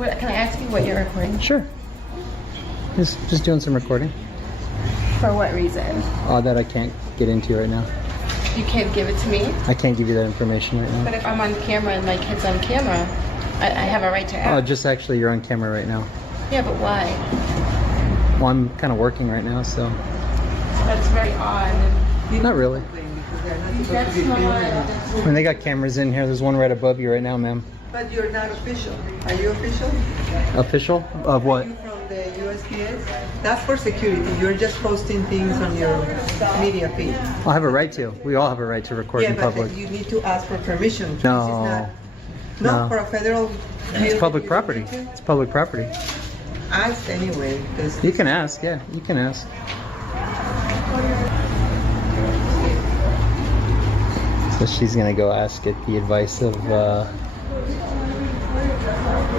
Can I ask you what you're recording? Sure. Just doing some recording. For what reason? That I can't get into right now. You can't give it to me? I can't give you that information right now. But if I'm on camera and my kid's on camera, I have a right to ask. Just actually, you're on camera right now. Yeah, but why? Well, I'm kind of working right now, so. That's very odd. Not really. That's not. I mean, they got cameras in here. There's one right above you right now, ma'am. But you're not official. Are you official? Official? Of what? Are you from the USPS? That's for security. You're just posting things on your media feed. I have a right to. We all have a right to record in public. But you need to ask for permission. No. This is not for a federal. It's public property. It's public property. Ask anyway. Because You can ask, yeah. You can ask. So she's gonna go ask get the advice of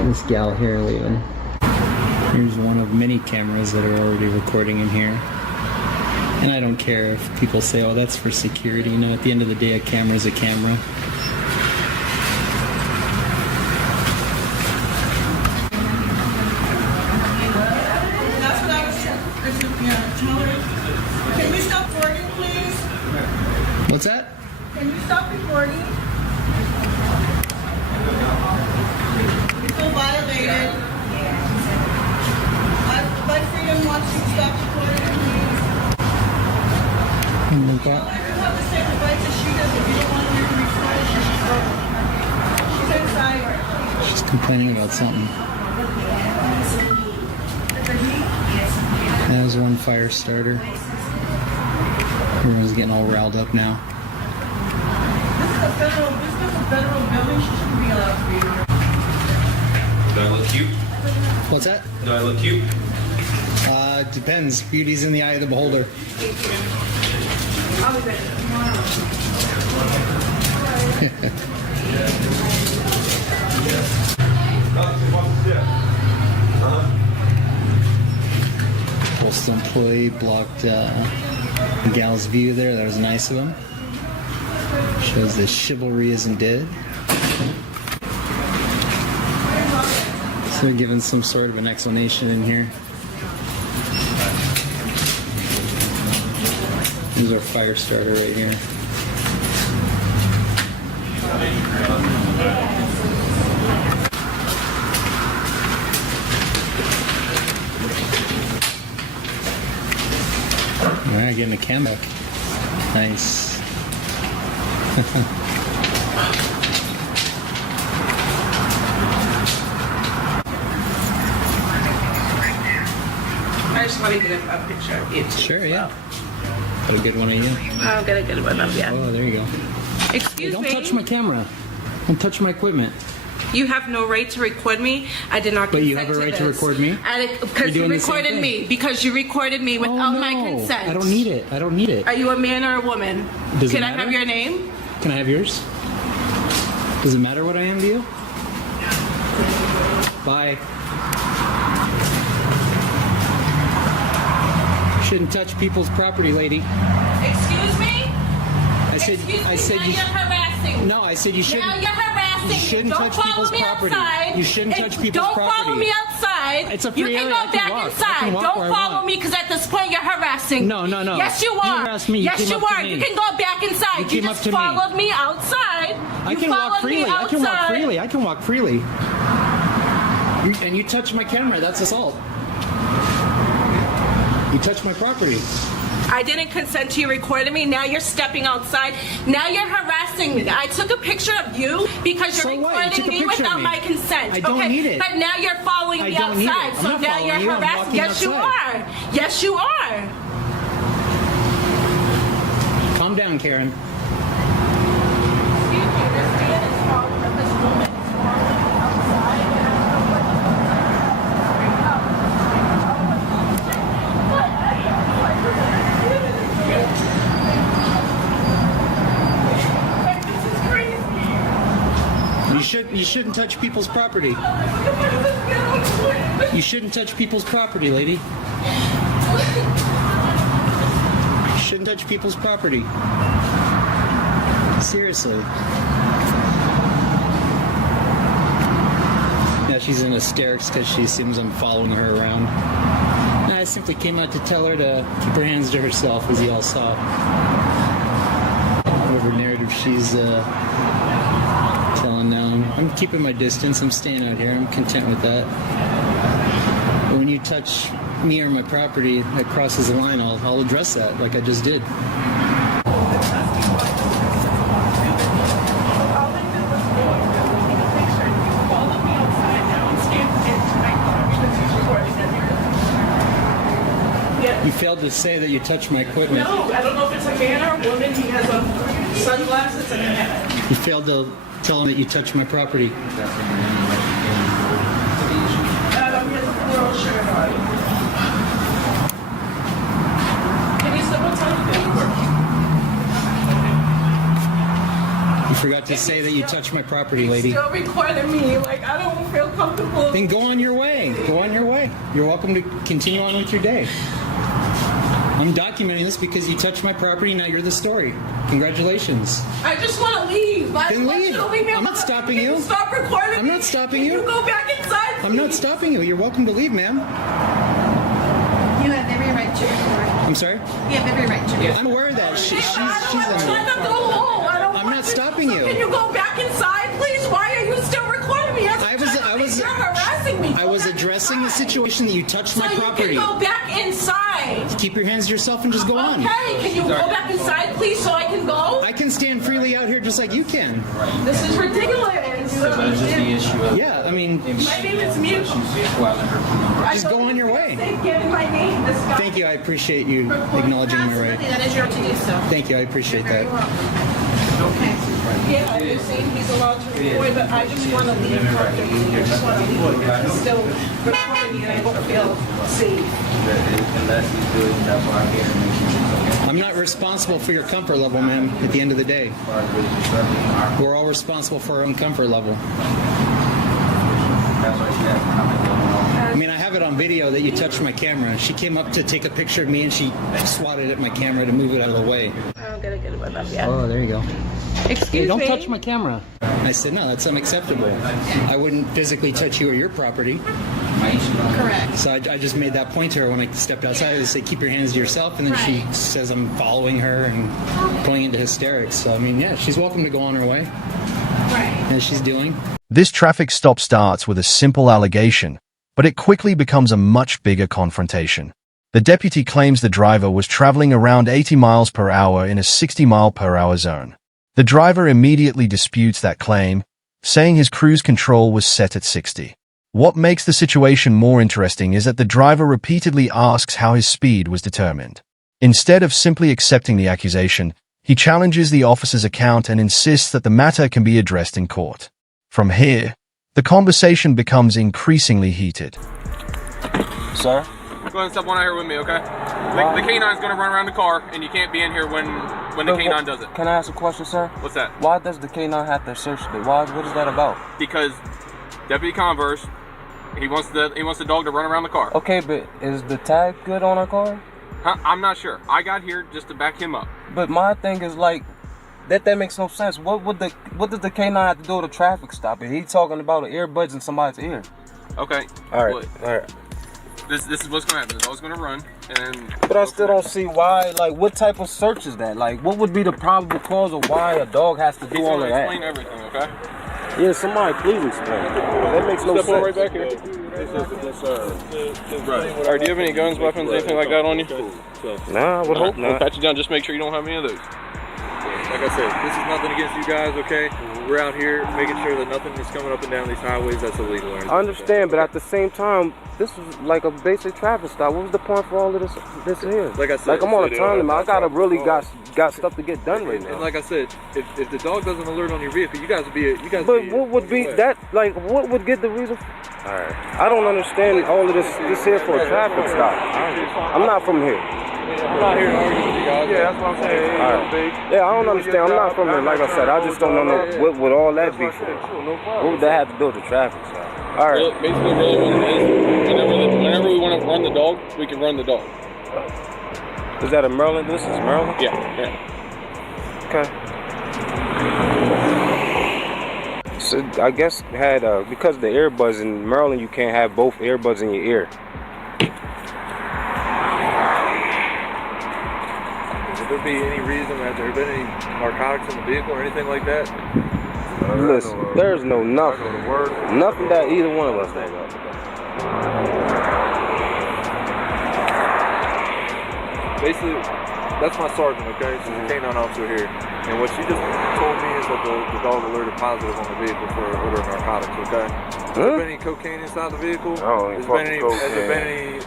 this gal here leaving. Here's one of many cameras that are already recording in here. And I don't care if people say, oh, that's for security. You know, at the end of the day, a camera is a camera. that's what I was telling her. Can you stop recording, please? What's that? Can you stop recording? You feel violated. My freedom wants you to stop recording, please. And like that. You have the same rights as she does if you don't want her to record. She's inside. She's complaining about something. There's one fire starter. Everyone's getting all riled up now. This is a federal building. She shouldn't be allowed to be here. Do I look cute? What's that? Do I look cute? Depends. Beauty's in the eye of the beholder. I'll be back tomorrow. Postal employee blocked the gal's view there. That was nice of him. Shows that chivalry isn't dead. So they're giving some sort of an explanation in here. There's our fire starter right here. Alright, getting a cam back. Nice. I just want to get a picture of you. Sure, yeah. Got a good one of you. I'll get a good one of you. Oh, there you go. Hey, Excuse don't me. touch my camera. Don't touch my equipment. You have no right to record me. I did not consent But you have a right to record me? Because You're you doing the same recorded thing. me. Because you recorded me without my consent. I don't need it. I don't need it. Are you a man or a woman? Does it Can I matter? have your name? Can I have yours? Does it matter what I am to you? Bye. Shouldn't touch people's property, lady. Excuse me? I said now you. you're harassing me. No, I said you shouldn't. Now you're harassing me. You shouldn't Don't touch follow people's me property. outside. You shouldn't touch people's Don't property. follow me outside. It's a You free can area. go I can back walk. I inside. can walk where Don't I follow want. me because at this point you're harassing No, me. no, no. Yes, you You are. harassed me. You Yes, came you up to are. me. You can go back inside. You came up just to me. followed me outside. I You can walk followed me freely. I can walk outside. freely. I can walk freely. And you touch my camera. That's assault. You touch my property. I didn't consent to you recording me. Now you're stepping outside. Now you're harassing me. I took a picture of you because you're So what? You recording took a me picture of without me. my consent. I don't okay? need it. But now you're following I me don't need it. outside. I'm So not now following you're you. I'm harassing. walking Yes, you outside. are. Yes, you are. Calm down, Karen. Excuse me. This man is following up this woman. He's following me outside. You shouldn't touch people's property. You shouldn't touch people's property, lady. You shouldn't touch people's property. Seriously. Yeah, she's in hysterics because she assumes I'm following her around. And I simply came out to tell her to keep her hands to herself, as you all saw. Whatever narrative she's telling now, I'm keeping my distance. I'm staying out here. I'm content with that. But when you touch me or my property that crosses the line, I'll address that like I just did. You failed to say that you touched my equipment. No, I don't know if it's a man or a woman. He has on sunglasses and a hat. You failed to tell him that you touched my property. He has a floral shirt on. Can you still tell me? You forgot to say that you touched my property, lady. Still recording me. Like, I don't feel comfortable. Then go on your way. Go on your way. You're welcome to continue on with your day. I'm documenting this because you touched my property. Now you're the story. Congratulations. I just want to leave. Then leave. Leave me I'm not alone. stopping Can you. Stop recording. I'm not stopping you. You go back inside. I'm not stopping you. You're welcome to leave, ma'am. You have every right to record. I'm sorry? You have every right to record. I'm aware of that. She's I'm trying to go home. I'm not stopping you. Can you go back inside, please? Why are you still recording me? You're harassing me. I was addressing the situation that you touched my property. You can go back inside. Keep your hands to yourself and just go on. Okay, can you go back inside, please, so I can go? I can stand freely out here just like you can. This is ridiculous. Yeah, I mean, My name is Mute. just go on your way. They've given my name. This guy. Thank you. I appreciate you acknowledging my right. That is your right to do so. Thank you. I appreciate that. Okay. Yeah, you're saying he's allowed to record, but I just want to leave comfortably. I just want to leave because he's still recording me and I don't feel safe. I'm not responsible for your comfort level, ma'am, at the end of the day. We're all responsible for our own comfort level. I mean, I have it on video that you touched my camera. She came up to take a picture of me and she swatted at my camera to move it out of the way. I don't get a good one up yet. Oh, there you go. Excuse Hey, don't me. touch my camera. I said, no, that's unacceptable. I wouldn't physically touch you or your property. Correct. So I just made that point to her when I stepped outside. I said, keep your hands to yourself. And then she says I'm following her and going into hysterics. So, I mean, yeah, she's welcome to go on her way. Right. As she's doing. This traffic stop starts with a simple allegation, but it quickly becomes a much bigger confrontation. The deputy claims the driver was traveling around 80 miles per hour in a 60 mile per hour zone. The driver immediately disputes that claim, saying his cruise control was set at 60. What makes the situation more interesting is that the driver repeatedly asks how his speed was determined. Instead of simply accepting the accusation, he challenges the officer's account and insists that the matter can be addressed in court. From here, the conversation becomes increasingly heated. Sir? Go ahead and step one out here with me, okay? The K-9's going to run around the car, and you can't be in here when the K-9 does it. Can I ask a question, sir? What's that? Why does the K-9 have to search it? What is that about? Because Deputy Converse, he wants the dog to run around the car. Okay, but is the tag good on our car? Huh? I'm not sure. I got here just to back him up. But my thing is like, that makes no sense. What does the K-9 have to do with a traffic stop? He talking about earbuds in somebody's ear. Okay. All right. Well, All right. This is what's going to happen. The dog's going to run, and... But I still don't see why, like, what type of search is that? Like, what would be the probable cause of why a dog has to do all of that? Explain everything, okay? Yeah, somebody please explain. That makes no sense. Step right back here. Right. All right, do you have any guns, weapons, anything like that on you? Nah, I would hope We'll not. pat you down. Just make sure you don't have any of those. Like I said, this is nothing against you guys, okay? We're out here making sure that nothing is coming up and down these highways that's illegal. I understand, but at the same time, this is like a basic traffic stop. What was the point for all of this here? Like I said, like I'm on a time limit. I gotta really got stuff to get done right now. And like I said, if the dog doesn't alert on your vehicle, you guys would be. But what would be that? Like, what would get the reason? All right, I don't understand all of this here for a traffic stop. I'm not from here. I'm not here to argue with you guys. Yeah, that's what I'm saying. All right. Yeah, I don't understand. I'm not from here. Like I said, I just don't know what would all that be for. What would that have to do with the traffic stop? All right. Well, basically, really what it is, whenever we want to run the dog, we can run the dog. Is that a Maryland? This is Maryland? Yeah. Okay. So I guess had because of the earbuds in Maryland, you can't have both earbuds in your ear. Would there be any reason that there have been any narcotics in the vehicle or anything like that? Listen, there's no nothing. Nothing that either one of us know about. Basically, that's my sergeant, okay? She's a canine officer here. And what she just told me is that the dog alerted positive on the vehicle for odor of narcotics, okay? Has there been any cocaine inside the vehicle? Has there been any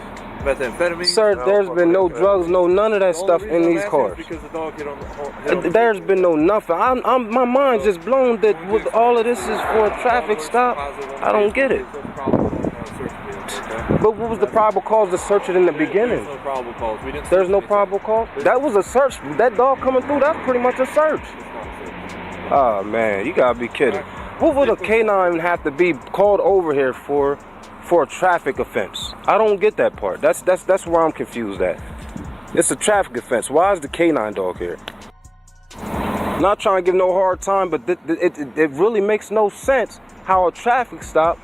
methamphetamine? Sir, there's been no drugs, none of that stuff in these cars. Because the dog hit on the There's been no nothing. My mind's just blown that with all of this is for a traffic stop. I don't get it. But what was the probable cause to search it in the beginning? There's no probable cause. There's no probable cause? That was a search. That dog coming through, that's pretty much a search. Oh, man, you gotta be kidding. What would a canine have to be called over here for a traffic offense? I don't get that part. That's where I'm confused at. It's a traffic offense. Why is the canine dog here? Not trying to give no hard time, but it really makes no sense how a traffic stop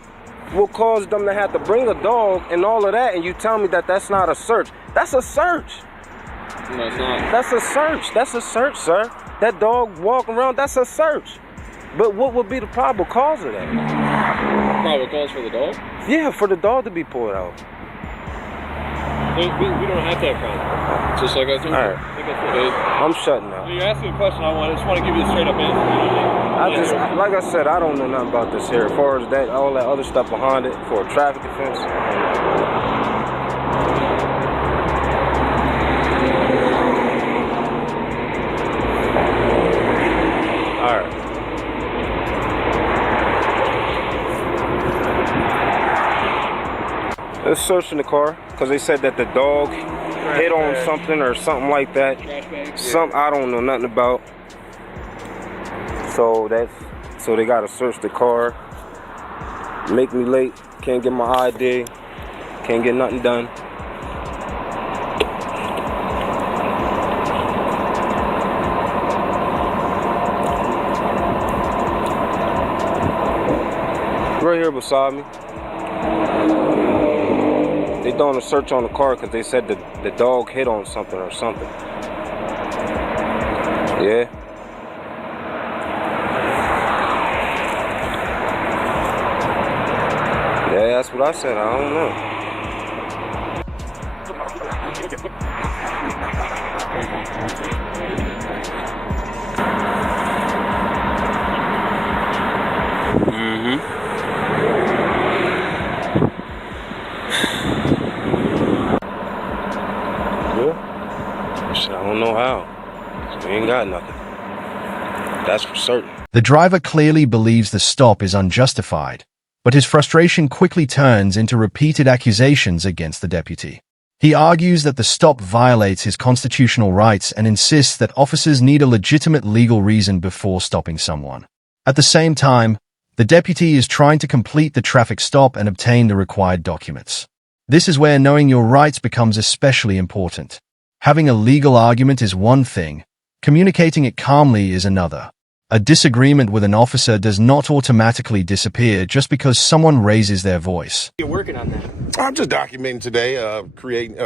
will cause them to have to bring a dog and all of that, and you tell me that that's not a search. That's a search. No, it's not. That's a search. That's a search, sir. That dog walking around, that's a search. But what would be the probable cause of that? Probable cause for the dog? Yeah, for the dog to be pulled out. We don't have to have problem. Just like I told you. All right. I'm shutting up. You asked me a question, I just want to give you a straight up answer. Like I said, I don't know nothing about this here. As far as that, all that other stuff behind it for a traffic offense. All right. Let's search in the car because they said that the dog hit on something or something like that. Something I don't know nothing about. So they gotta search the car. Make me late. Can't get my ID. Can't get nothing done. Right here beside me. They doing a search on the car because they said that the dog hit on something or something. Yeah. Yeah, that's what I said. I don't know. Yeah. Shit, I don't know how. We ain't got nothing. That's for certain. The driver clearly believes the stop is unjustified, but his frustration quickly turns into repeated accusations against the deputy. He argues that the stop violates his constitutional rights and insists that officers need a legitimate legal reason before stopping someone. At the same time, the deputy is trying to complete the traffic stop and obtain the required documents. This is where knowing your rights becomes especially important. Having a legal argument is one thing, communicating it calmly is another. A disagreement with an officer does not automatically disappear just because someone raises their voice. You're working on that. I'm just documenting today, creating,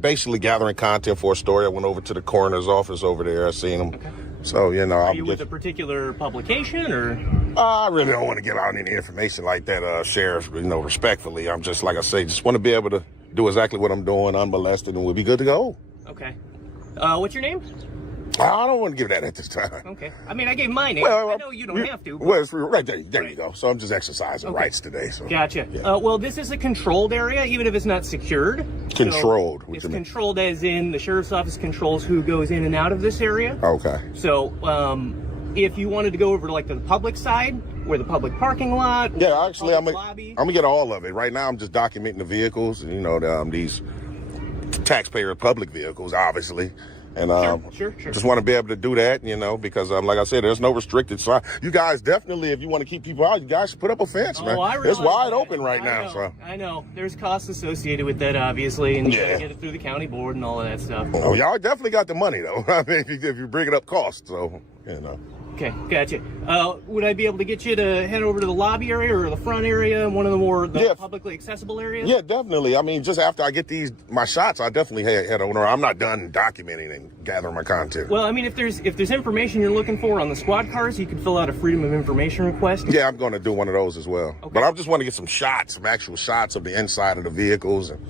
basically gathering content for a story. I went over to the coroner's office over there. I seen him. Okay. So, you know, Are you with a particular publication or? I really don't want to give out any information like that, Sheriff, you know, respectfully. I'm just, like I say, just want to be able to do exactly what I'm doing unmolested and we'll be good to go. Okay. What's your name? I don't want to give that at this time. Okay. I mean, I gave my name. Well, I know you don't have to. But... Well, it's right there. There you go. So I'm just exercising rights today. So. Gotcha. Yeah. Well, this is a controlled area, even if it's not secured. Controlled? So it's controlled as in the sheriff's office controls who goes in and out of this area. Okay. So if you wanted to go over to like the public side, where the public parking lot, yeah, actually, I'm gonna get all of it. Right now, I'm just documenting the vehicles. You know, these taxpayer public vehicles, obviously. And sure. Just want to be able to do that, you know, because like I said, there's no restricted sign. You guys definitely, if you want to keep people out, you guys should put up a fence, man. It's wide open right now. So I know there's costs associated with that, obviously, and you gotta get it through the county board and all of that stuff. Oh, y'all definitely got the money though. I mean, if you bring it up costs, so you know. Okay, gotcha. Would I be able to get you to head over to the lobby area or the front area, one of the more publicly accessible areas? Yeah, definitely. I mean, just after I get my shots, I definitely head over. I'm not done documenting and gathering my content. Well, I mean, if there's information you're looking for on the squad cars, you can fill out a Freedom of Information request. Yeah, I'm going to do one of those as well. Okay. But I just want to get some actual shots of the inside of the vehicles and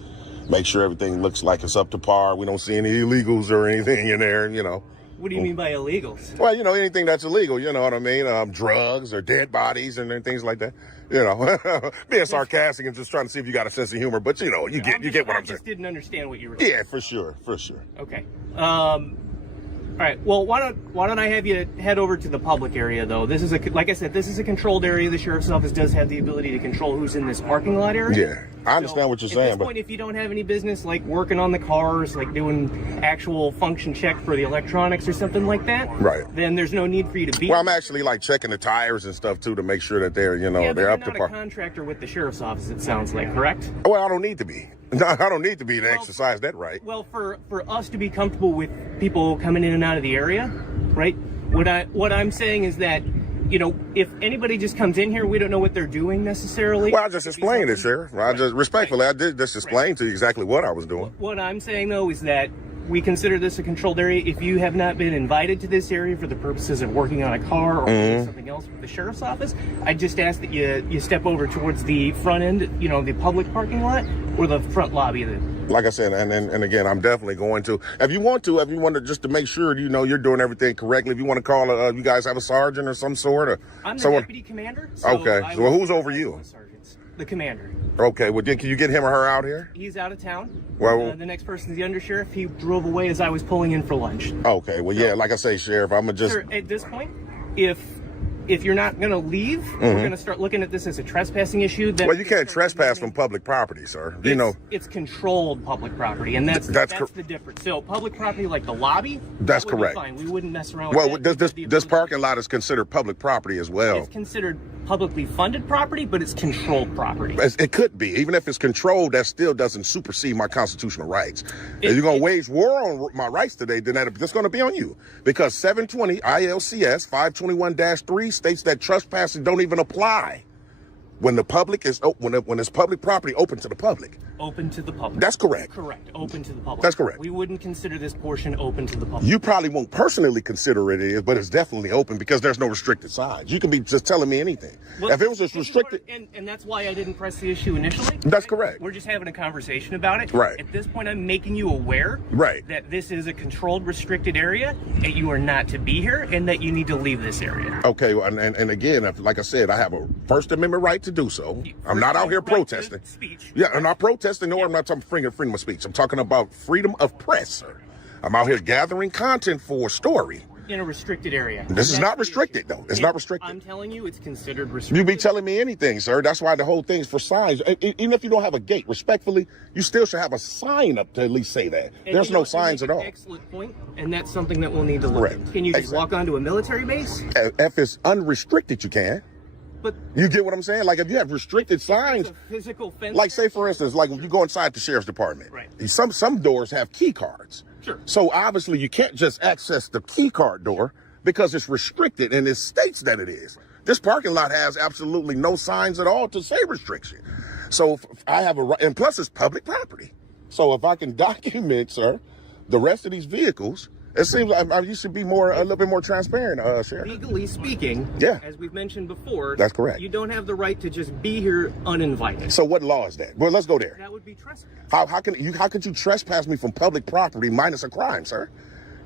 make sure everything looks like it's up to par. We don't see any illegals or anything in there, you know. What do you mean by illegals? Well, you know, anything that's illegal, you know what I mean? Drugs or dead bodies and things like that. You know, being sarcastic and just trying to see if you got a sense of humor. But, you know, you get what I'm saying. I just didn't understand what you were saying. Yeah, for sure. Okay. All right. Well, why don't I have you head over to the public area, though? This is like I said, this is a controlled area. The sheriff's office does have the ability to control who's in this parking lot area. Yeah, I understand what you're saying. At this point, if you don't have any business, like working on the cars, like doing actual function check for the electronics or something like that, right? Then there's no need for you to be. Well, I'm actually like checking the tires and stuff too to make sure that they're, they're up to par. You're not a contractor with the sheriff's office. It sounds like, correct? Well, I don't need to be. No, I don't need to be to exercise that right. Well, for us to be comfortable with people coming in and out of the area, right? What I'm saying is that, if anybody just comes in here, we don't know what they're doing necessarily. Well, I just explained it, Sheriff. I just respectfully, I did just explain to you exactly what I was doing. What I'm saying though is that we consider this a controlled area. If you have not been invited to this area for the purposes of working on a car or doing something else with the sheriff's office, I just ask that you step over towards the front end, the public parking lot or the front lobby of the. Like I said, and again, I'm definitely going to. If you want to, just to make sure you're doing everything correctly. If you want to call, you guys have a sergeant or some sort, or I'm the deputy commander. So okay, so who's over you? The commander. Okay, well, can you get him or her out here? He's out of town. Well, the next person is the undersheriff. He drove away as I was pulling in for lunch. Okay, well, yeah, like I say, Sheriff, I'm gonna just. Sir, at this point, if you're not going to leave, we're going to start looking at this as a trespassing issue. Well, you can't trespass from public property, sir. It's controlled public property, and that's the difference. So public property like the lobby, that's that would correct. Be fine. We wouldn't mess around with that. Well, this parking lot is considered public property as well. It's considered publicly funded property, but it's controlled property. It could be. Even if it's controlled, that still doesn't supersede my constitutional rights. If you're going to wage war on my rights today, then that's going to be on you. Because 720 ILCS 521-3 states that trespassing don't even apply when the public is when it's public property open to the public. Open to the public. That's correct. Correct. Open to the public. That's correct. We wouldn't consider this portion open to the public. You probably won't personally consider it is, but it's definitely open because there's no restricted signs. You can be just telling me anything. Well, if it was just restricted, and that's why I didn't press the issue initially. That's correct. We're just having a conversation about it. Right. At this point, I'm making you aware. Right. That this is a controlled, restricted area, and you are not to be here, and that you need to leave this area. Okay. And again, like I said, I have a First Amendment right to do so. I'm not out here protesting. Speech. Yeah, I'm not protesting. No, I'm not talking freedom of speech. I'm talking about freedom of press, sir. I'm out here gathering content for a story. In a restricted area. This is not restricted, though. It's not restricted. I'm telling you, it's considered restricted. You be telling me anything, sir. That's why the whole thing's for signs. Even if you don't have a gate, respectfully, you still should have a sign up to at least say that. There's no signs at all. Excellent point, and that's something that we'll need to look at. Can you just walk onto a military base? If it's unrestricted, you can. But you get what I'm saying? Like if you have restricted signs, a physical fence. Like say for instance, like when you go inside the sheriff's department, right? Some doors have key cards. Sure. So obviously you can't just access the key card door because it's restricted and it states that it is. This parking lot has absolutely no signs at all to say restriction. So I have a right, and plus it's public property. So if I can document, sir, the rest of these vehicles. It seems like you should be a little bit more transparent, Sheriff. Legally speaking, yeah, as we've mentioned before, that's correct. You don't have the right to just be here uninvited. So what law is that? Well, let's go there. That would be trespass. How could you trespass me from public property minus a crime, sir?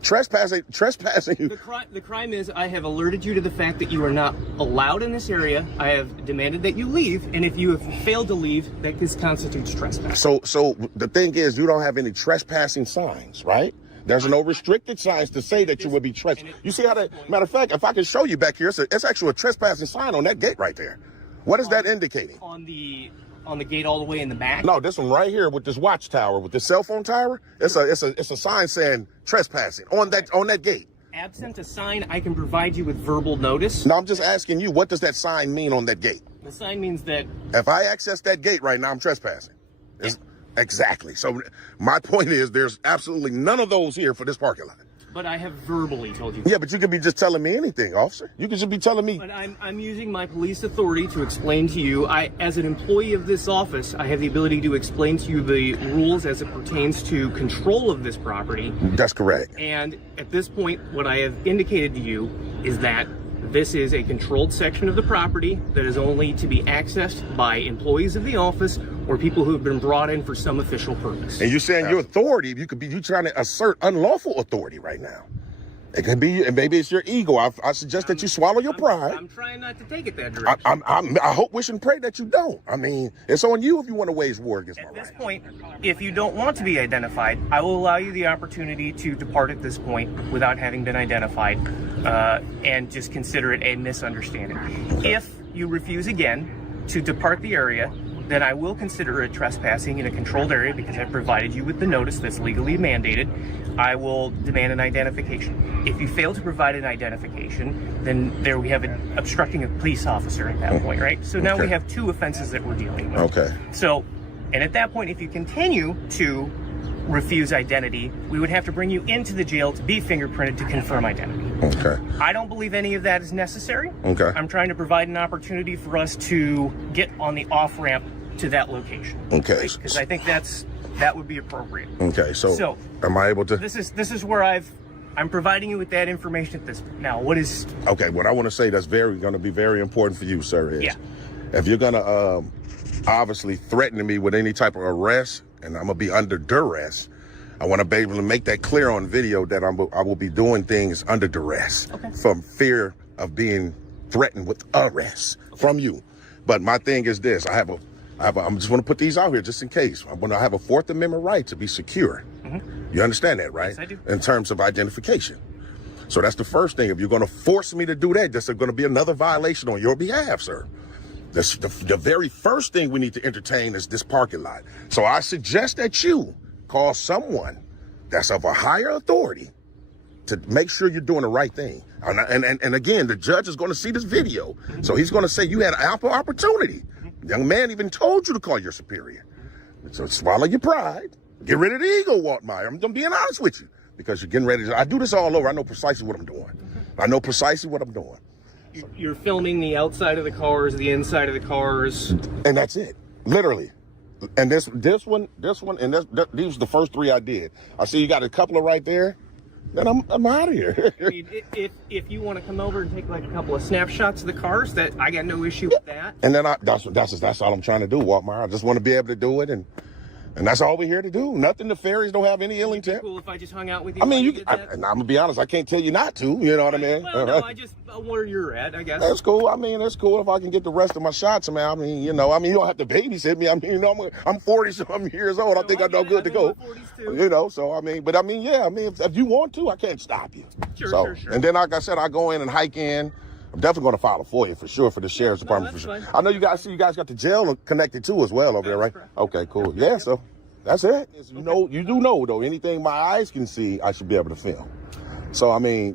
Trespassing. The crime is I have alerted you to the fact that you are not allowed in this area. I have demanded that you leave, and if you have failed to leave, that constitutes trespass. So the thing is, you don't have any trespassing signs, right? There's no restricted signs to say that you would be trespassing. You see how that, matter of fact, if I can show you back here, it's actually a trespassing sign on that gate right there. What is that indicating? On the gate all the way in the back? No, this one right here with this watchtower, with this cell phone tower, it's a sign saying trespassing on that gate. Absent a sign, I can provide you with verbal notice. No, I'm just asking you, what does that sign mean on that gate? The sign means that if I access that gate right now, I'm trespassing. Exactly. So my point is there's absolutely none of those here for this parking lot. But I have verbally told you. Yeah, but you could be just telling me anything, officer. You could just be telling me. But I'm using my police authority to explain to you. As an employee of this office, I have the ability to explain to you the rules as it pertains to control of this property. That's correct. And at this point, what I have indicated to you is that this is a controlled section of the property that is only to be accessed by employees of the office or people who have been brought in for some official purpose. And you're saying your authority, you trying to assert unlawful authority right now. It can be, and maybe it's your ego. I suggest that you swallow your pride. I'm trying not to take it that direction. I hope, wish, and pray that you don't. I mean, it's on you if you want to wage war against my rights. At this point, if you don't want to be identified, I will allow you the opportunity to depart at this point without having been identified, and just consider it a misunderstanding. If you refuse again to depart the area, then I will consider it trespassing in a controlled area because I provided you with the notice that's legally mandated. I will demand an identification. If you fail to provide an identification, then there we have an obstructing a police officer at that point, right? So now we have two offenses that we're dealing with. Okay. So, and at that point, if you continue to refuse identity, we would have to bring you into the jail to be fingerprinted to confirm identity. Okay. I don't believe any of that is necessary. Okay. I'm trying to provide an opportunity for us to get on the off-ramp to that location. Okay. Because I think that would be appropriate. Okay. So am I able to? This is where I'm providing you with that information at this point. Now, what is? Okay. What I want to say that's going to be very important for you, sir, is if you're going to obviously threaten me with any type of arrest, and I'm gonna be under duress, I want to be able to make that clear on video that I will be doing things under duress from fear of being threatened with arrest from you. But my thing is this: I'm just want to put these out here just in case. I'm gonna have a Fourth Amendment right to be secure. You understand that, right? Yes, I do. In terms of identification. So that's the first thing. If you're gonna force me to do that, that's gonna be another violation on your behalf, sir. The very first thing we need to entertain is this parking lot. So I suggest that you call someone that's of a higher authority to make sure you're doing the right thing. And again, the judge is going to see this video. So he's going to say you had ample opportunity. Young man even told you to call your superior. So swallow your pride. Get rid of the ego, Walt Meyer. I'm being honest with you because you're getting ready. I do this all over. I know precisely what I'm doing. I know precisely what I'm doing. You're filming the outside of the cars, the inside of the cars. And that's it, literally. And this one, and these are the first three I did. I see you got a couple of right there. Then I'm out of here. I mean, if you want to come over and take like a couple of snapshots of the cars, that I got no issue with that. And then that's all I'm trying to do, Walt Meyer. I just want to be able to do it, and that's all we're here to do. Nothing nefarious. Don't have any ill intent. Cool if I just hung out with you. I mean, and I'm gonna be honest. I can't tell you not to. You know what I mean? Well, no, I just where you're at, I guess. That's cool. I mean, that's cool if I can get the rest of my shots. Man, I mean, you don't have to babysit me. I mean, I'm 40-something years old. I think I know good to go. So I mean, if you want to, I can't stop you. Sure. And then, like I said, I go in and hike in. I'm definitely going to file a FOIA for sure for the sheriff's department. For sure. Fine. I know you guys got the jail connected too as well over there, right? Okay, cool. Yeah, so that's it. You do know though, anything my eyes can see, I should be able to film. So I mean,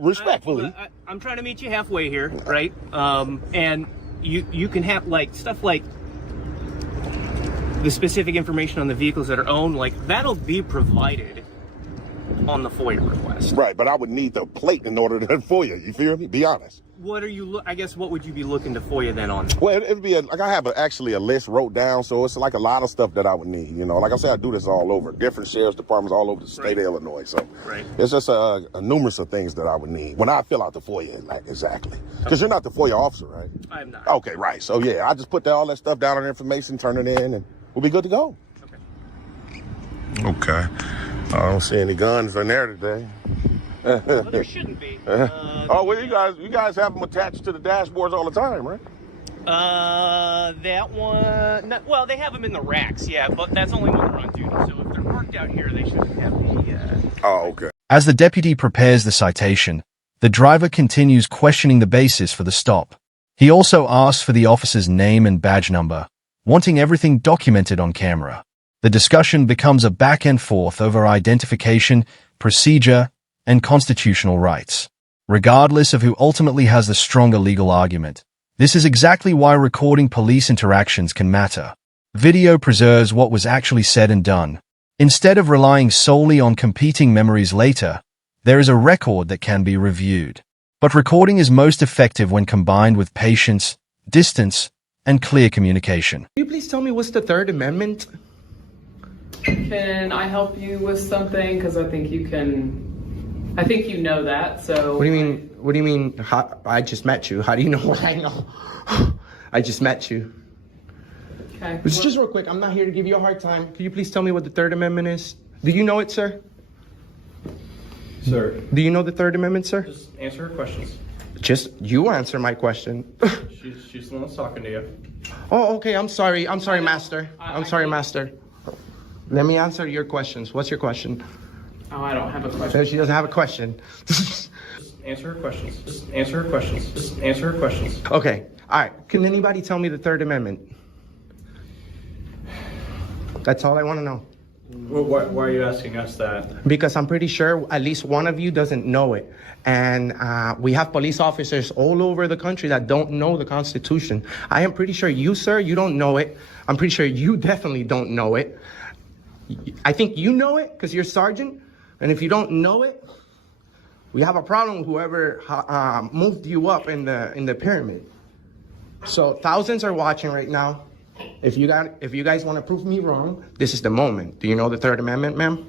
respectfully. I'm trying to meet you halfway here, right? And you can have like stuff like the specific information on the vehicles that are owned, like that'll be provided on the FOIA request. Right, but I would need the plate in order to FOIA. You feel me? Be honest. What are you? I guess what would you be looking to FOIA then on? Well, it'd be I have actually a list wrote down, so it's like a lot of stuff that I would need. Like I said, I do this all over, different sheriff's departments all over the state of Illinois. So it's just a numerous of things that I would need when I fill out the FOIA, like exactly. Because you're not the FOIA officer, right? I'm not. Okay, right. So yeah, I just put all that stuff down on information, turn it in, and we'll be good to go. Okay. I don't see any guns in there today. Well, there shouldn't be. You guys have them attached to the dashboards all the time, right? That one. Well, they have them in the racks, yeah, but that's only when they're on duty. So if they're parked out here, they shouldn't have the. Oh, okay. As the deputy prepares the citation, the driver continues questioning the basis for the stop. He also asks for the officer's name and badge number, wanting everything documented on camera. The discussion becomes a back and forth over identification, procedure, and constitutional rights. Regardless of who ultimately has the stronger legal argument, this is exactly why recording police interactions can matter. Video preserves what was actually said and done. Instead of relying solely on competing memories later, there is a record that can be reviewed. But recording is most effective when combined with patience, distance, and clear communication. Can you please tell me what's the Third Amendment? Can I help you with something? Because I think you know that, so... What do you mean, I just met you? How do you know what I know? I just met you. Okay. Just real quick, I'm not here to give you a hard time. Can you please tell me what the Third Amendment is? Do you know it, sir? Sir. Do you know the Third Amendment, sir? Just answer her questions. Just, you answer my question. She's the one that's talking to you. Oh, okay, I'm sorry, master. I'm sorry, master. Let me answer your questions. What's your question? Oh, I don't have a question. She doesn't have a question. Just answer her questions. Just answer her questions. Just answer her questions. Okay, all right. Can anybody tell me the Third Amendment? That's all I want to know. Well, why are you asking us that? Because I'm pretty sure at least one of you doesn't know it. And we have police officers all over the country that don't know the Constitution. I am pretty sure you, sir, you don't know it. I'm pretty sure you definitely don't know it. I think you know it because you're sergeant. And if you don't know it, we have a problem with whoever moved you up in the pyramid. So thousands are watching right now. If you guys want to prove me wrong, this is the moment. Do you know the Third Amendment, ma'am?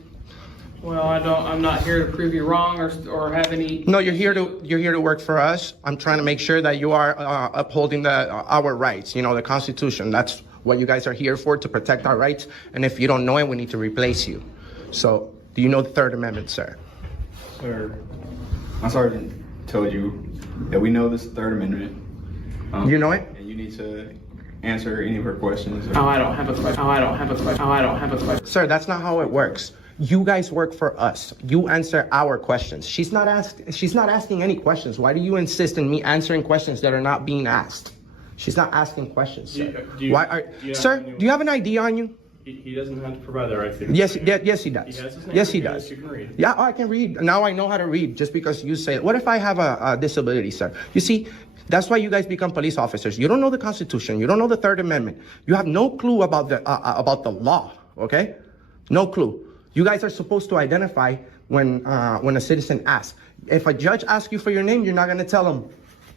Well, I'm not here to prove you wrong or have any... No, you're here to work for us. I'm trying to make sure that you are upholding our rights, you know, the Constitution. That's what you guys are here for, to protect our rights. And if you don't know it, we need to replace you. So, do you know the Third Amendment, sir? Sir, my sergeant told you that we know this Third Amendment. You know it? And you need to answer any of her questions. Oh, I don't have a question. Oh, I don't have a question. Oh, I don't have a question. Sir, that's not how it works. You guys work for us. You answer our questions. She's not asking any questions. Why do you insist on me answering questions that are not being asked? She's not asking questions, sir. Sir, do you have an ID on you? He doesn't have to provide that right there. Yes, he does. He has his name. Yes, he does. You can read. Yeah, I can read. Now I know how to read just because you say it. What if I have a disability, sir? You see, that's why you guys become police officers. You don't know the Constitution. You don't know the Third Amendment. You have no clue about the law, okay? No clue. You guys are supposed to identify when a citizen asks. If a judge asks you for your name, you're not going to tell him,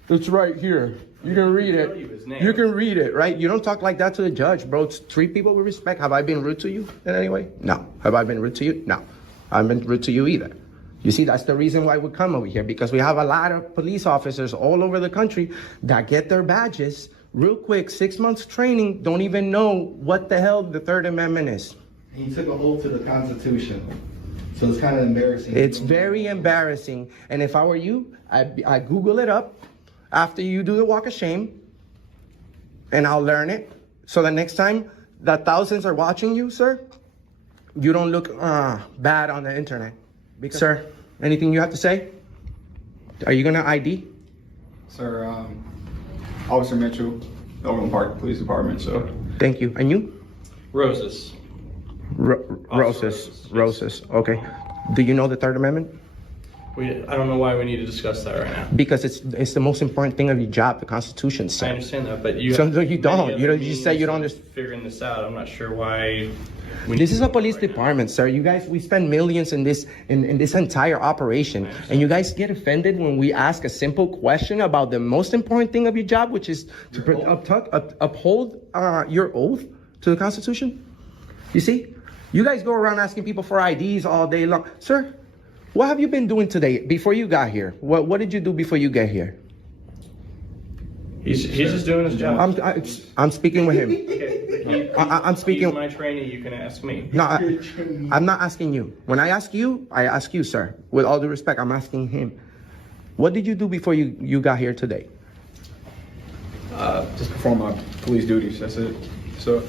it's right here. You can read it. You can read it, right? You don't talk like that to the judge, bro. Treat people with respect. Have I been rude to you in any way? No. Have I been rude to you? No. I haven't been rude to you either. You see, that's the reason why we come over here, because we have a lot of police officers all over the country that get their badges real quick, 6 months training, don't even know what the hell the Third Amendment is. He took an oath to the Constitution. So it's kind of embarrassing. It's very embarrassing. And if I were you, I Google it up after you do the walk of shame, and I'll learn it. So the next time that thousands are watching you, sir, you don't look bad on the internet. Sir, anything you have to say? Are you gonna ID? Sir, Officer Mitchell, Overland Park Police Department, so. Thank you. And you? Roses. Roses. Okay. Do you know the Third Amendment? I don't know why we need to discuss that right now. Because it's the most important thing of your job, the Constitution, sir. I understand that, but you. So you don't. You say you don't understand. Figuring this out, I'm not sure why. This is a police department, sir. You guys, we spend millions in this entire operation, and you guys get offended when we ask a simple question about the most important thing of your job, which is to uphold your oath to the Constitution. You see, you guys go around asking people for IDs all day long, sir. What have you been doing today before you got here? What did you do before you get here? He's just doing his job. I'm speaking with him. Okay, I'm speaking. He's my trainee. You can ask me. No, I'm not asking you. When I ask you, sir. With all due respect, I'm asking him. What did you do before you got here today? Just perform my police duties. That's it. So.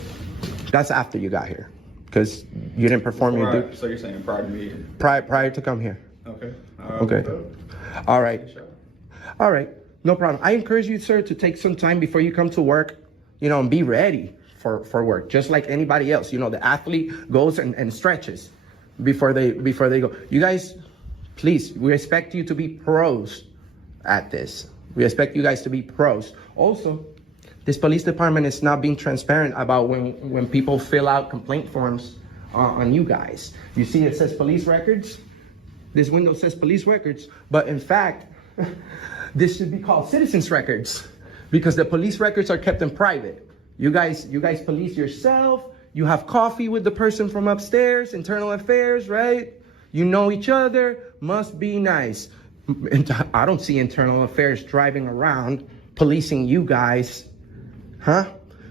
That's after you got here, because you didn't perform your duties. So you're saying prior to me? Prior to come here. Okay. Okay. All right. All right. No problem. I encourage you, sir, to take some time before you come to work, and be ready for work, just like anybody else. The athlete goes and stretches before they go. You guys, please, we expect you to be pros at this. We expect you guys to be pros. Also, this police department is not being transparent about when people fill out complaint forms on you guys. You see, it says police records. This window says police records, but in fact, this should be called citizens records because the police records are kept in private. You guys police yourself. You have coffee with the person from upstairs, internal affairs, right? You know each other. Must be nice. I don't see internal affairs driving around policing you guys, huh?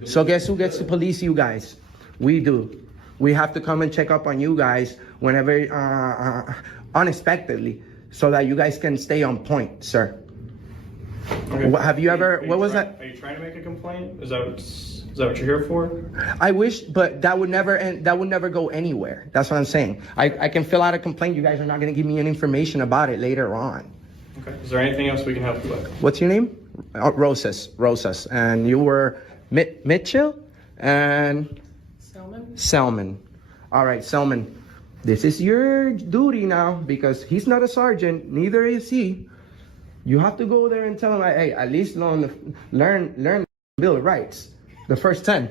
So guess who gets to police you guys? We do. We have to come and check up on you guys whenever, unexpectedly, so that you guys can stay on point, sir. Okay. Have you ever, what was that? Are you trying to make a complaint? Is that what you're here for? I wish, but that would never end, that would never go anywhere. That's what I'm saying. I can fill out a complaint. You guys are not going to give me any information about it later on. Okay. Is there anything else we can help you with? What's your name? Rosas. And you were Mitchell and Selman. All right, Selman. This is your duty now because he's not a sergeant. Neither is he. You have to go there and tell him, hey, at least learn the Bill of Rights. The first 10.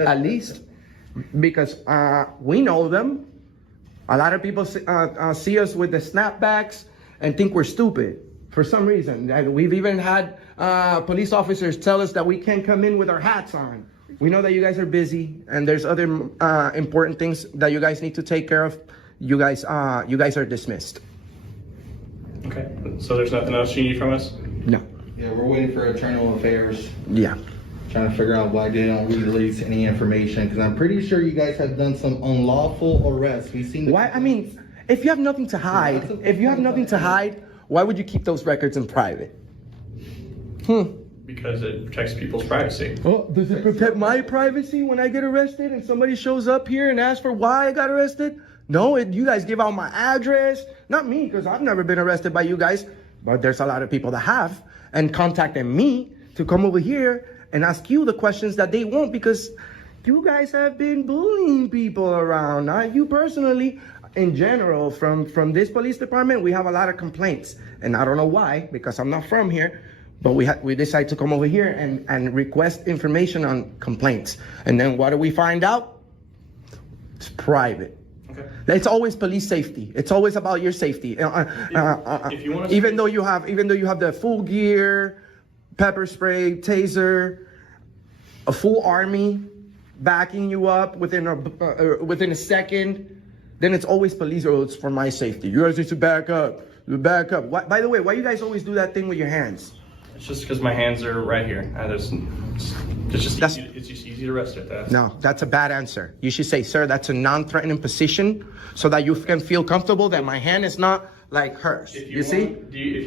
At least. Because we know them. A lot of people see us with the snapbacks and think we're stupid for some reason. And we've even had police officers tell us that we can't come in with our hats on. We know that you guys are busy and there's other important things that you guys need to take care of. You guys are dismissed. Okay. So there's nothing else you need from us? No. Yeah, we're waiting for internal affairs. Yeah. Trying to figure out why they don't release any information because I'm pretty sure you guys have done some unlawful arrests. We've seen. Why? I mean, if you have nothing to hide, why would you keep those records in private? Because it protects people's privacy. Oh, does it protect my privacy when I get arrested and somebody shows up here and asks for why I got arrested? No, you guys give out my address. Not me, because I've never been arrested by you guys. But there's a lot of people that have and contacted me to come over here and ask you the questions that they want because you guys have been bullying people around. Not you personally. In general, from this police department, we have a lot of complaints. And I don't know why, because I'm not from here. But we decided to come over here and request information on complaints. And then what do we find out? It's private. Okay. It's always police safety. It's always about your safety. If you want to even though you have the full gear, pepper spray, taser, a full army backing you up within a second, then it's always police rules for my safety. You guys need to back up. Back up. By the way, why you guys always do that thing with your hands? It's just because my hands are right here. It's just easy to rest at that. No, that's a bad answer. You should say, sir, that's a non-threatening position so that you can feel comfortable that my hand is not like hers. If you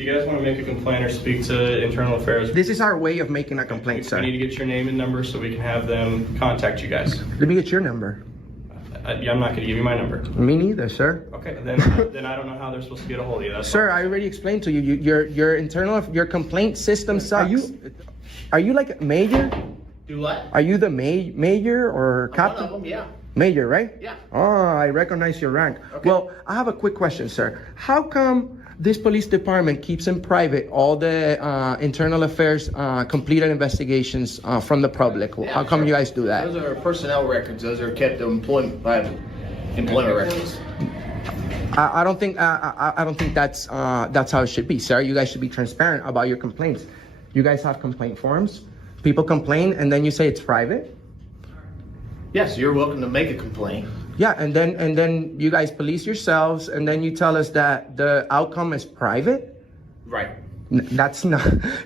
guys want to make a complaint or speak to internal affairs, this is our way of making a complaint, sir. I need to get your name and number so we can have them contact you guys. Let me get your number. I'm not going to give you my number. Me neither, sir. Okay, then I don't know how they're supposed to get a hold of you. That's sir, I already explained to you. Your complaint system sucks. Are you like major? Do what? Are you the major or captain? One of them, yeah. Major, right? Yeah. Oh, I recognize your rank. Okay. Well, I have a quick question, sir. How come this police department keeps in private all the internal affairs completed investigations from the public? Yeah, how come you guys do that? Those are personnel records. Those are kept employment records. I don't think that's how it should be, sir. You guys should be transparent about your complaints. You guys have complaint forms. People complain, and then you say it's private. Yes, you're welcome to make a complaint. Yeah, and then you guys police yourselves, and then you tell us that the outcome is private. Right. That's not.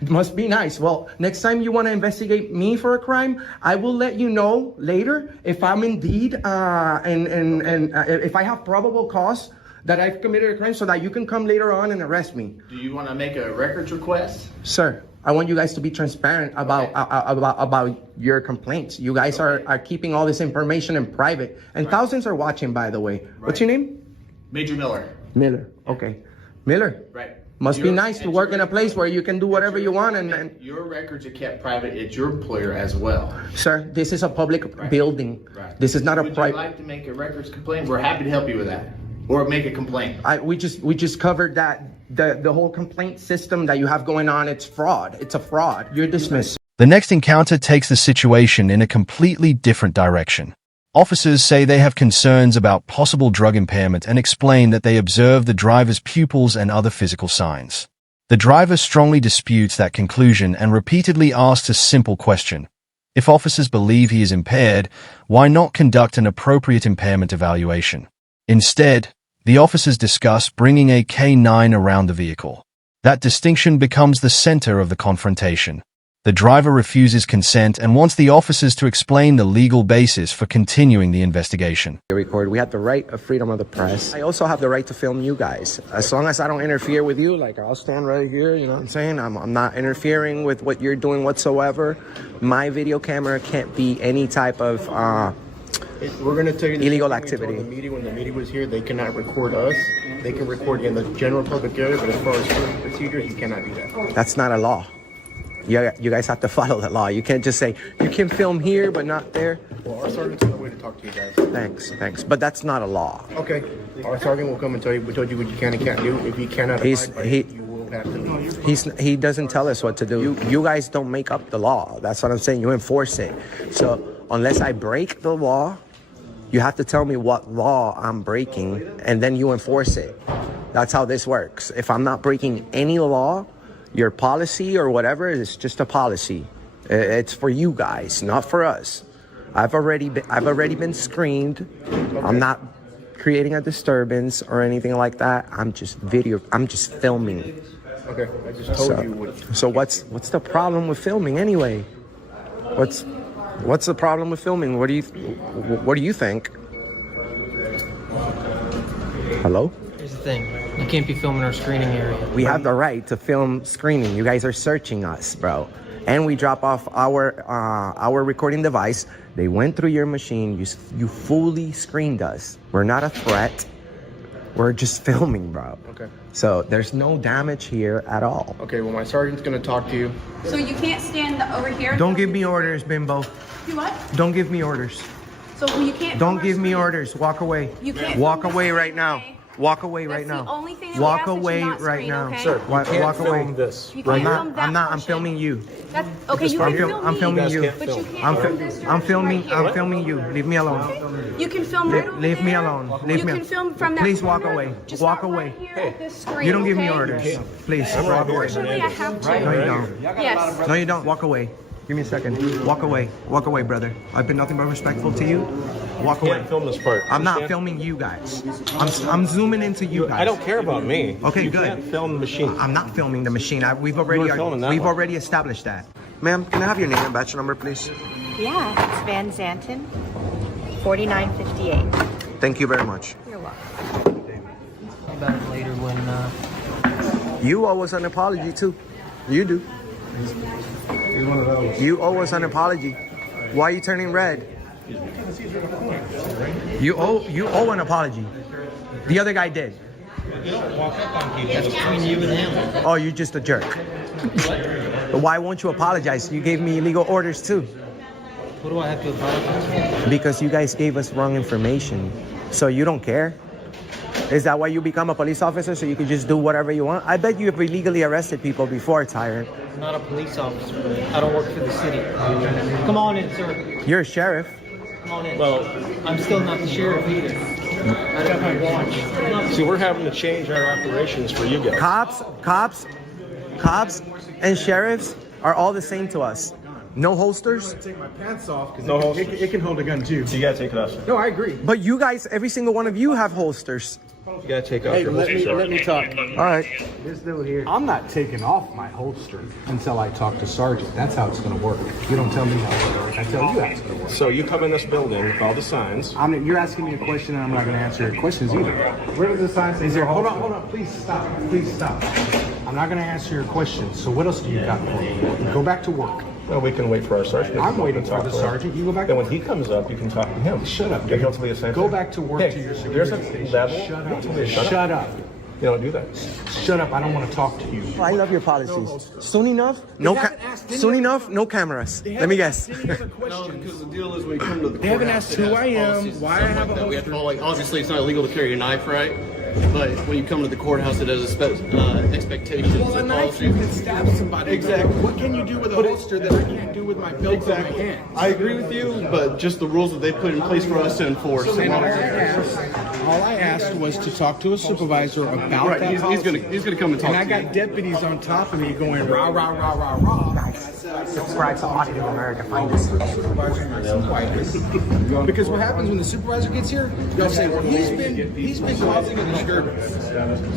Must be nice. Well, next time you want to investigate me for a crime, I will let you know later if I'm indeed and if I have probable cause that I've committed a crime, so that you can come later on and arrest me. Do you want to make a records request? Sir, I want you guys to be transparent about your complaints. You guys are keeping all this information in private, and thousands are watching, by the way. Right. What's your name? Major Miller. Miller. Okay. Miller. Right. Must be nice to work in a place where you can do whatever you want and your records are kept private at your employer as well. Sir, this is a public building. Right. This is not a private. Would you like to make a records complaint? We're happy to help you with that. Or make a complaint. We just covered that the whole complaint system that you have going on. It's fraud. It's a fraud. You're dismissed. The next encounter takes the situation in a completely different direction. Officers say they have concerns about possible drug impairment and explain that they observe the driver's pupils and other physical signs. The driver strongly disputes that conclusion and repeatedly asks a simple question. If officers believe he is impaired, why not conduct an appropriate impairment evaluation? Instead, the officers discuss bringing a K9 around the vehicle. That distinction becomes the center of the confrontation. The driver refuses consent and wants the officers to explain the legal basis for continuing the investigation. We have the right of freedom of the press. I also have the right to film you guys. As long as I don't interfere with you, like I'll stand right here, you know what I'm saying? I'm not interfering with what you're doing whatsoever. My video camera can't be any type of We're going to tell you the illegal same thing we told activity. The media, when the media was here, they cannot record us. They can record in the general public area, but as far as court procedures, you cannot do that. That's not a law. You guys have to follow the law. You can't just say, you can film here, but not there. Well, our sergeant's on the way to talk to you guys. Thanks. But that's not a law. Okay. Our sergeant will come and tell you, we told you what you can and can't do. If you cannot abide by it, you will have to leave. He doesn't tell us what to do. You guys don't make up the law. That's what I'm saying. You enforce it. So unless I break the law, you have to tell me what law I'm breaking, and then you enforce it. That's how this works. If I'm not breaking any law, your policy or whatever is just a policy. It's for you guys, not for us. I've already been screened. Okay. I'm not creating a disturbance or anything like that. I'm just filming. Okay, I just told you what. So what's the problem with filming anyway? What's the problem with filming? What do you think? Hello? Here's the thing. You can't be filming our screening area. We have the right to film screening. You guys are searching us, bro. And we drop off our recording device. They went through your machine. You fully screened us. We're not a threat. We're just filming, bro. Okay. So there's no damage here at all. Okay, well, my sergeant's going to talk to you. So you can't stand over here? Don't give me orders, bimbo. Do what? Don't give me orders. So you can't... Don't give me orders. Walk away. You can't... Walk away right now. Walk away right now. That's the only thing that walk we ask away that you not right screen, now. okay? Sir, walk away. This. You can't film that I'm portion. filming you. That's, okay, you can film I'm filming me, you. but you can't film this I'm filming. right here. I'm filming you. Leave me alone. Okay. You can film right over Leave there. me alone. Leave you me. can film from that Please walk corner. away. Just Walk not away. right here at this screen, You don't give me okay? orders. Please. Walk away. Unfortunately, I have to. No, you don't. Yes. No, you don't. Walk away. Give me a second. Walk away. Walk away, brother. I've been nothing but respectful to you. Walk away. Film this part. I'm not filming you guys. I'm zooming into you guys. I don't care about me. Okay, you good. Can't film the machine. I'm not filming the machine. We've already established that. Ma'am, can I have your name and batch number, please? Yeah, it's Van Zanten, 4958. Thank you very much. You're welcome. How about it later when... You owe us an apology, too. You do. You're one of those. You owe us an apology. Why are you turning red? You owe an apology. The other guy did. You don't walk up on people. That's between you and him. Oh, you're just a jerk. But why won't you apologize? You gave me illegal orders too. What do I have to apologize for? Because you guys gave us wrong information. So you don't care? Is that why you become a police officer, so you can just do whatever you want? I bet you have illegally arrested people before, Tyrant. I'm not a police officer. I don't work for the city. Come on in, sir. You're a sheriff. Come on in. Well, I'm still not the sheriff either. I don't have my watch. See, we're having to change our operations for you guys. Cops, and sheriffs are all the same to us. No holsters? Take my pants off No because holsters. it can hold a gun too. So you gotta take it off. No, I agree. But you guys, every single one of you have holsters. You gotta take off your holster. Let me talk. All right. This dude here. I'm not taking off my holster until I talk to Sergeant. That's how it's going to work. You don't tell me how it's going to work. I tell you how it's going to work. So you come in this building with all the signs. You're asking me a question and I'm not going to answer your questions either. Where does the sign say? Hold on. Please stop. I'm not going to answer your questions. So what else do you got for me? Go back to work. Well, we can wait for our sergeant. I'm waiting for the sergeant. You go back. Then when he comes up, you can talk to him. Shut up. He'll tell you the same Go thing. back to work Hey, to your there's security a station. level. Shut Don't tell me up. to Shut up. You don't do that. Shut up. I don't want to talk to you. I love your policies. Soon enough, no cameras. Let me guess. No, because the deal is when you come to the They haven't asked who I am, why I have a we have to follow, like, obviously, it's not illegal to carry a knife, right? But when you come to the courthouse, it has expectations. Well, a knife you can stab somebody. Exactly. What can you do with a holster that I can't do with my belt in my hand? I agree with you, but just the rules that they put in place for us to enforce. And all I asked was to talk to a supervisor about Right, that he's policy. gonna come and talk And I to you. got deputies on top of me going rah rah rah rah rah. Subscribe to Audit in America. Find this. Because what happens when the supervisor gets here, they'll say, well, he's been causing a disturbance.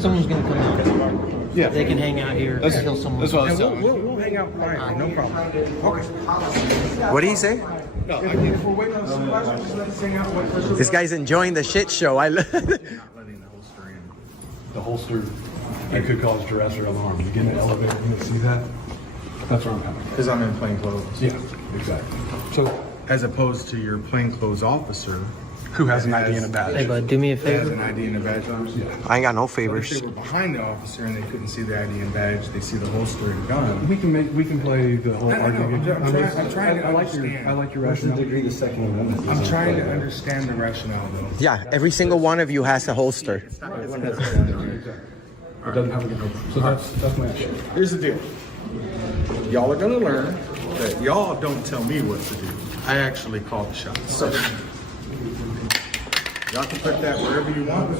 Someone's gonna come out. Yeah. They can hang out here until someone. That's what I was telling you. We'll hang out quietly, no problem. Okay. What do you say? No, if we're waiting on the supervisor, just let us hang out. Wait for the This guy's enjoying the shit show. The holster, it could cause duress or alarm. You get in an elevator, you see that? That's where I'm coming from. Because I'm in plain clothes. Yeah, exactly. So, As opposed to your plainclothes officer. who has an ID and a badge? Hey, bud, do me a That has favor. an ID and a badge on. I ain't got no But if favors. they were behind the officer and they couldn't see the ID and badge, they see the holster and gun. We can play the whole argument. I'm trying to understand. I like your rationale. The Second Amendment. I'm trying to understand the rationale though. Yeah, every single one of you has a holster. It doesn't have a control. So that's my issue. Here's the deal. Y'all are gonna learn that y'all don't tell me what to do. I actually call the shots. Y'all can put that wherever you want.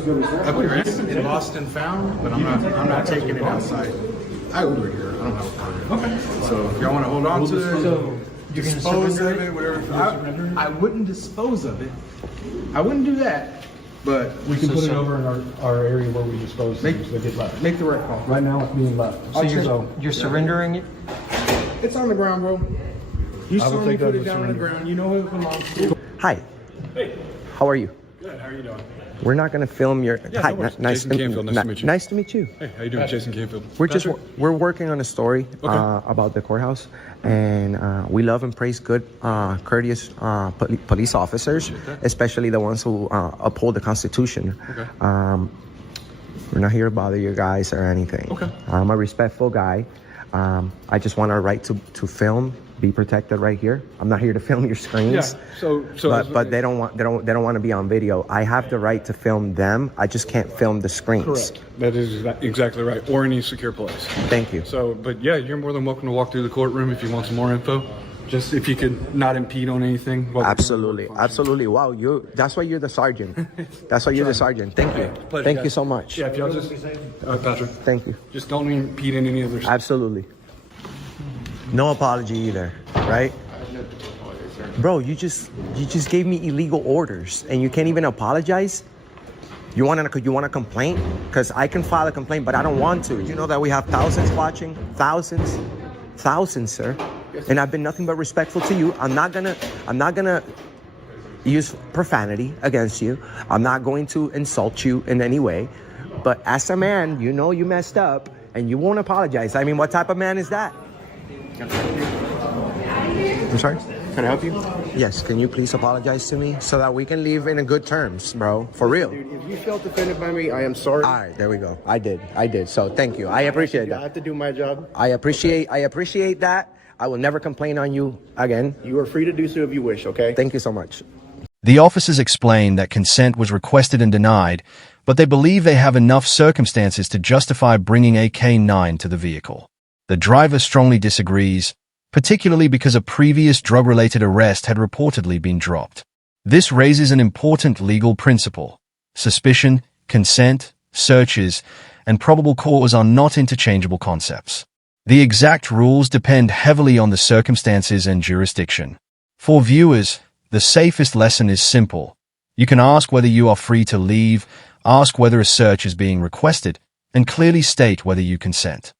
In lost and found, but I'm not taking it outside. I Uber here. I don't have a car. Okay. So if y'all want to hold on to it, dispose of it, whatever. I wouldn't dispose of it. I wouldn't do that. But We can put it over in our area where we dispose things that get left. make the right call. Right now, it's being left. So you're surrendering it? It's on the ground, bro. You I would saw me take that put as it a down on the surrender. ground. You know who it belongs to. Hi. Hey, How are you? good. How are you doing? We're not gonna film your. Yeah, Hi. no worries. Nice Jason Canfield, nice to meet you. Nice to meet you. Hey, how you doing, Jason Canfield? We're working on a story about the courthouse, and we love and praise good, courteous police officers, especially the ones who uphold the Constitution. Okay. We're not here to bother you guys or anything. Okay. I'm a respectful guy. I just want our right to film be protected right here. I'm not here to film your screens. Yeah. But they don't want to be on video. I have the right to film them. I just can't film the screens. Correct. That is exactly right. Or any secure place. Thank you. So, but yeah, you're more than welcome to walk through the courtroom if you want some more info. Just if you could not impede on anything. Absolutely. Wow, that's why you're the sergeant. That's why you're the sergeant. Thank you. Pleasure, Thank guys. you so much. Yeah, if y'all just, Patrick. Thank you. Just don't impede in any of their stuff. Absolutely. No apology either, right? Bro, you just gave me illegal orders and you can't even apologize? You want a complaint? Because I can file a complaint, but I don't want to. You know that we have thousands watching? Thousands, sir. And I've been nothing but respectful to you. I'm not gonna use profanity against you. I'm not going to insult you in any way. But as a man, you know you messed up and you won't apologize. I mean, what type of man is that? I'm sorry? Can I help you? Yes, can you please apologize to me so that we can leave in good terms, bro? For real. Dude, if you felt offended by me, I am sorry. All right, there we go. I did. So thank you. I appreciate I that. have to do my job. I appreciate that. I will never complain on you again. You are free to do so if you wish, okay? Thank you so much. The officers explained that consent was requested and denied, but they believe they have enough circumstances to justify bringing a K9 to the vehicle. The driver strongly disagrees, particularly because a previous drug-related arrest had reportedly been dropped. This raises an important legal principle. Suspicion, consent, searches, and probable cause are not interchangeable concepts. The exact rules depend heavily on the circumstances and jurisdiction. For viewers, the safest lesson is simple. You can ask whether you are free to leave, ask whether a search is being requested, and clearly state whether you consent.